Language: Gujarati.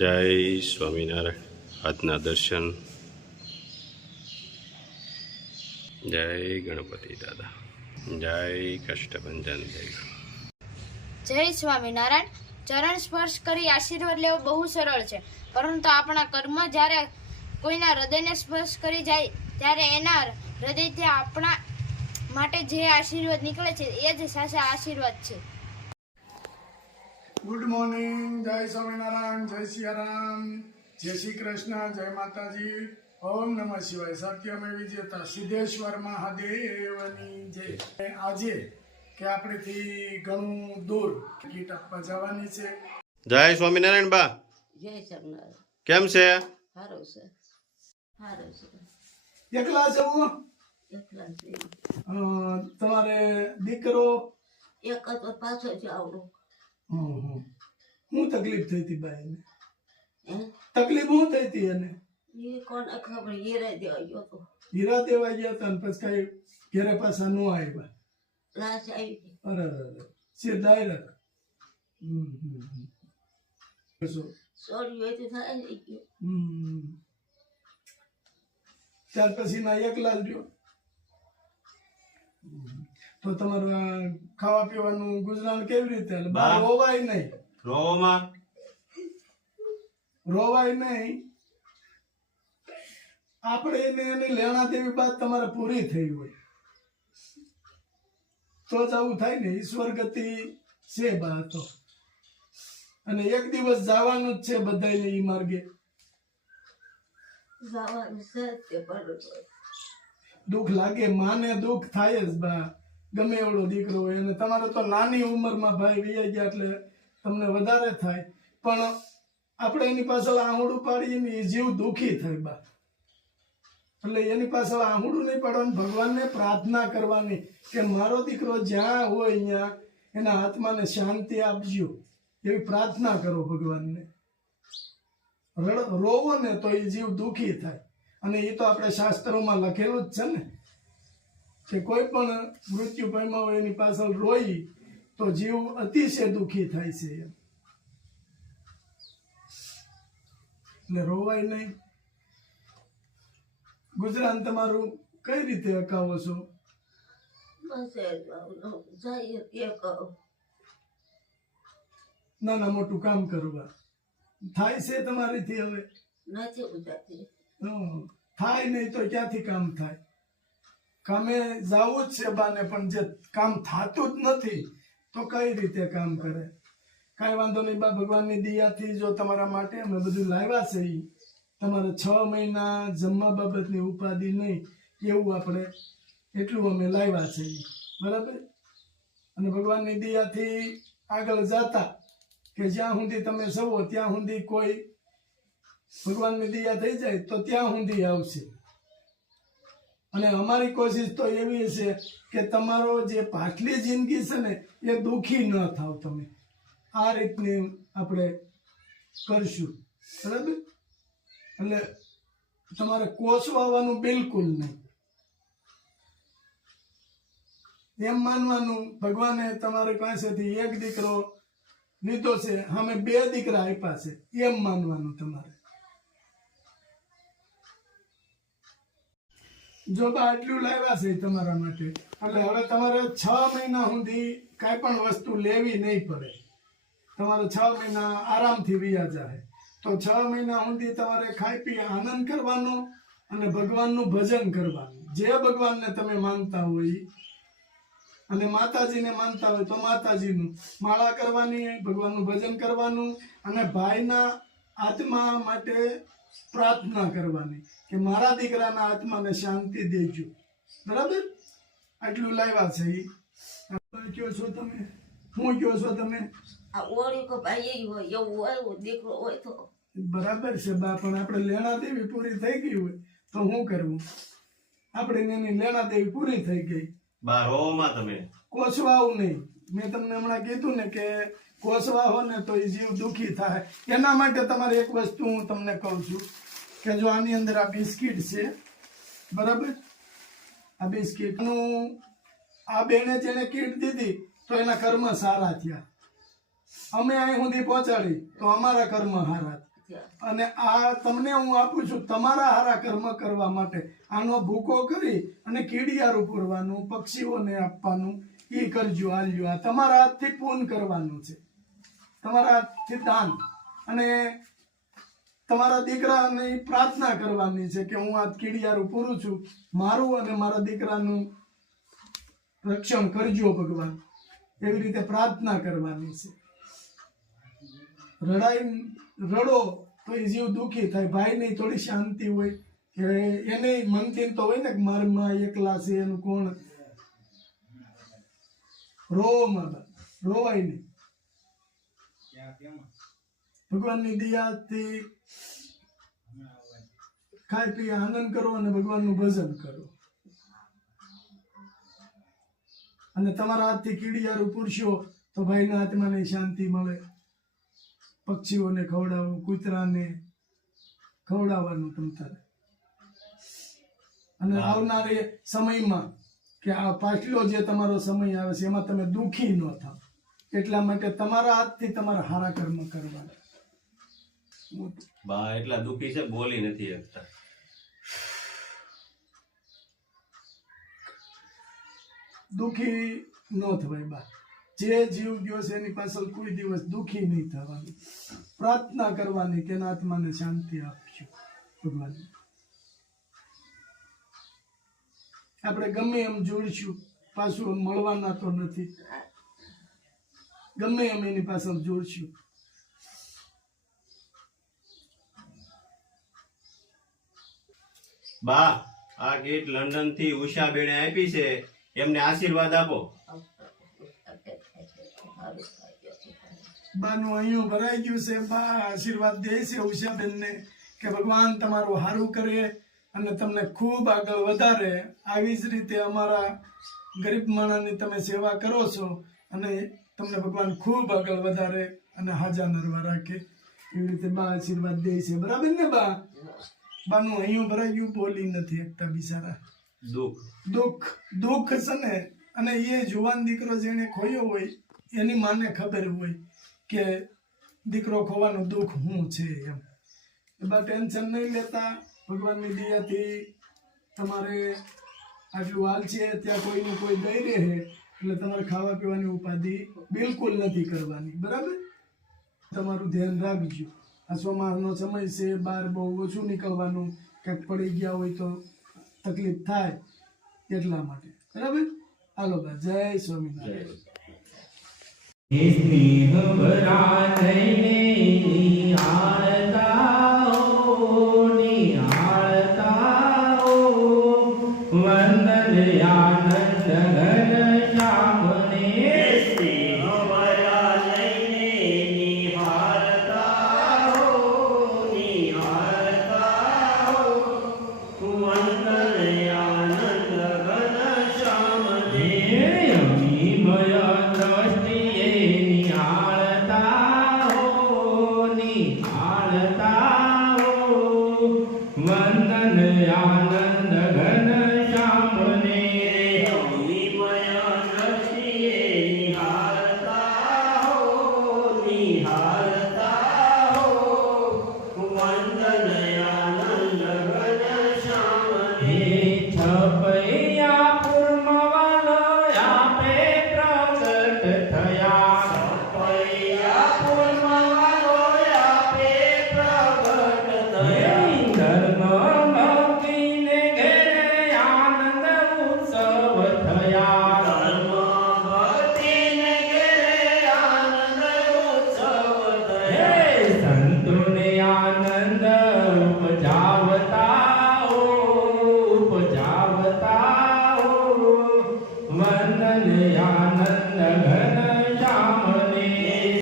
જય સ્વામિનારાયણ. આજના દર્શન. જય ગણપતિ દાદા. જય કષ્ટભંજન દેવ. જય સ્વામિનારાયણ. ચરણ સ્પર્શ કરી આશીર્વાદ લેવો બહુ સરળ છે, પરંતુ આપણા કર્મ જ્યારે કોઈના હૃદયને સ્પર્શ કરી જાય ત્યારે એના હૃદયથી આપણા માટે જે આશીર્વાદ નીકળે છે એ જ સાચા આશીર્વાદ છે. Good morning. જય સ્વામિનારાયણ. જય સિયારામ. જય શ્રી કૃષ્ણ. જય માતાજી. ઓમ નમઃ શિવાય. સત્યમે વિજેતા સિદ્ધેશ્વર મહાદેવની જય. આજે કે આપણેથી ઘણું દૂર કીટ આપવા જવાની છે. જય સ્વામિનારાયણ બા. જય સ્વામિનારાયણ. કેમ છે? સારું છે, સારું છે. એકલા જવું? એકલા છે. તમારે દીકરો? એક હતો, પાછો જ આવડો. શું તકલીફ થઈ હતી બાઈને? હે? તકલીફ શું થઈ હતી એને? એ કોને ખબર, હીરા દેવા ગયો હતો. હીરા દેવા ગયા હતા ને પછી કઈ ઘેરે પાછા ન આવ્યા? લાશ આવી ગઈ. અરે છે ડાયરેક્ટ. સોરી હોય તો થાય નહીં ગયો. ત્યાર પછી ના એકલા જ રહ્યો. તો તમારું આ ખાવા પીવાનું ગુજરાન કેવી રીતે? બહાર રોવાય નહીં? રોવાય નહીં. આપણે એની લેણા દેવી બાદ તમારે પૂરી થઈ હોય તો જ આવું થાય ને. ઈશ્વર ગતિ છે બા તો, અને એક દિવસ જવાનું જ છે બધાને ઈ માર્ગે. જવાનું છે તે બરોબર. દુઃખ લાગે, માને દુઃખ થાય જ બા, ગમે એવડો દીકરો હોય. અને તમારે તો નાની ઉંમરમાં ભાઈ વિયા ગયા એટલે તમને વધારે થાય, પણ આપણે એની પાછળ આહુડું પાડીએ ને એ જીવ દુઃખી થાય બા. એટલે એની પાછળ આહુડું નહીં પાડવાનું, ભગવાનને પ્રાર્થના કરવાની કે મારો દીકરો જ્યાં હોય ત્યાં એના આત્માને શાંતિ આપજો, એવી પ્રાર્થના કરો ભગવાનને. રોવો ને તો એ જીવ દુઃખી થાય. અને એ તો આપણે શાસ્ત્રોમાં લખેલું જ છે ને કે કોઈ પણ મૃત્યુ પામ્યા હોય એની પાછળ રોઈ તો જીવ અતિશય દુઃખી થાય છે. એટલે રોવાય નહીં. ગુજરાન તમારું કઈ રીતે અકાવો છો? બસ જાય તે કહો. નાના મોટું કામ કરવા થાય છે તમારીથી? હવે નથી ઉજાતી. થાય નહીં તો ક્યાંથી કામ થાય? કામે જવું જ છે બાને, પણ જે કામ થતું જ નથી તો કઈ રીતે કામ કરે? કાંઈ વાંધો નહીં બા, ભગવાનની દયાથી જો તમારા માટે અમે બધું લાવ્યા છે. તમારે 6 મહિના જમવા બાબતની ઉપાધિ નહીં એવું આપણે એટલું અમે લાવ્યા છે, બરાબર? અને ભગવાનની દયાથી આગળ જતા કે જ્યાં સુધી તમે સવો ત્યાં સુધી કોઈ ભગવાનની દયા થઈ જાય તો ત્યાં સુધી આવશે. અને અમારી કોશિશ તો એવી છે કે તમારો જે પાછલી જિંદગી છે ને એ દુઃખી ન થાવ તમે. આ રીતની આપણે કરશું, બરાબર? એટલે તમારે કોસવાનું બિલકુલ નહીં. એમ માનવાનું ભગવાને તમારી પાસેથી એક દીકરો લીધો છે, સામે 2 દીકરા આપ્યા છે, એમ માનવાનું તમારે. જો આટલું લાવ્યા છે તમારા માટે, એટલે હવે તમારે 6 મહિના સુધી કાંઈ પણ વસ્તુ લેવી નહીં પડે. તમારે 6 મહિના આરામથી વિયા જાય. તો 6 મહિના સુધી તમારે ખાઈ પી આનંદ કરવાનો અને ભગવાનનું ભજન કરવાનું. જે ભગવાનને તમે માનતા હોય, અને માતાજીને માનતા હોય તો માતાજીનું માળા કરવાની, ભગવાનનું ભજન કરવાનું, અને ભાઈના આત્મા માટે પ્રાર્થના કરવાની કે મારા દીકરાના આત્માને શાંતિ દેજો, બરાબર? આટલું લાવ્યા છે. કયો છો તમે? શું કયો છો તમે? આ ઓળી કો ભાઈ હોય એવું હોય, દીકરો હોય તો બરાબર છે બા, પણ આપણે લેણા દેવી પૂરી થઈ ગઈ હોય તો શું કરવું? આપણે એની લેણા દેવી પૂરી થઈ ગઈ. તમે કોસવાવું નહીં. મેં તમને હમણાં કીધું ને કે કોસવા હો ને તો એ જીવ દુઃખી થાય. એના માટે તમારે એક વસ્તુ હું તમને કહું છું કે જો આની અંદર આ બિસ્કિટ છે, બરાબર? આ બિસ્કિટનું આ બેને જેને કીટ દીધી તો એના કર્મ સારા થયા. અમે અહીં સુધી પહોંચાડી તો અમારા કર્મ સારા. અને આ તમને હું આપું છું તમારા હારા કર્મ કરવા માટે. આનો ભૂકો કરી અને કીડિયારું પૂરવાનું, પક્ષીઓને આપવાનું, એ કરજો, હાલજો. આ તમારા હાથથી પૂન કરવાનું છે, તમારા હાથથી દાન. અને તમારા દીકરાને પ્રાર્થના કરવાની છે કે હું આ કીડિયારું પૂરું છું, મારું અને મારા દીકરાનું રક્ષણ કરજો ભગવાન. એવી રીતે પ્રાર્થના કરવાની છે. રડો તો એ જીવ દુઃખી થાય. ભાઈની થોડી શાંતિ હોય કે એને મનથી તો હોય ને કે મારમાં એકલા છે, એનું કોણ. રોવાય નહીં. ભગવાનની દયાથી ખાઈ પી આનંદ કરો અને ભગવાનનું ભજન કરો. અને તમારા હાથથી કીડિયારું પૂરશો તો ભાઈના આત્માને શાંતિ મળે. પક્ષીઓને ખવડાવો, કૂતરાને ખવડાવવાનું તમતારે. અને આવનારે સમયમાં કે આ પાછલો જે તમારો સમય આવે છે એમાં તમે દુઃખી ન થાવ, એટલા માટે તમારા હાથથી તમારા હારા કર્મ કરવાના. બા એટલા દુઃખી છે, બોલી નથી શકતા. દુઃખી ન થવાય બા. જે જીવ ગયો છે એની પાછળ કોઈ દિવસ દુઃખી નહીં થવાનું. પ્રાર્થના કરવાની કે એના આત્માને શાંતિ આપજો ભગવાન. આપણે ગમે એમ જોડશું, પાછું મળવાના તો નથી. ગમે એમ એની પાછળ જોડશું. બા આ ગીત લંડન થી ઉષા બેને આપી છે, એમને આશીર્વાદ આપો. બાનું અહીંયા ભરાઈ ગયું છે. બા આશીર્વાદ દે છે ઉષાબેન ને કે ભગવાન તમારું સારું કરે અને તમને ખૂબ આગળ વધારે. આવી જ રીતે અમારા ગરીબ માણસની તમે સેવા કરો છો અને તમને ભગવાન ખૂબ આગળ વધારે અને હાજા નરવા રાખે. એવી રીતે બા આશીર્વાદ દે છે. બરાબર ને બા? બાનું અહીંયા ભરાઈ ગયું, બોલી નથી એકતા બિચારા. દુઃખ છે ને. અને એ જુવાન દીકરો જેને ખોયો હોય એની માને ખબર હોય કે દીકરો ખોવાનું દુઃખ શું છે એમ. એમાં ટેન્શન નહીં લેતા. ભગવાનની દયાથી તમારે આટલું હાલ છે ત્યાં કોઈનું કોઈ ગઈ રહે એટલે તમારે ખાવા પીવાની ઉપાધિ બિલકુલ નથી કરવાની. બરાબર? તમારું ધ્યાન રાખજો. આ ચોમાસાનો સમય છે, બહાર બહુ ઓછું નીકળવાનું. કંઈક પડી ગયા હોય તો તકલીફ થાય એટલા માટે. બરાબર? હાલો બા, જય સ્વામિનારાયણ. Hey!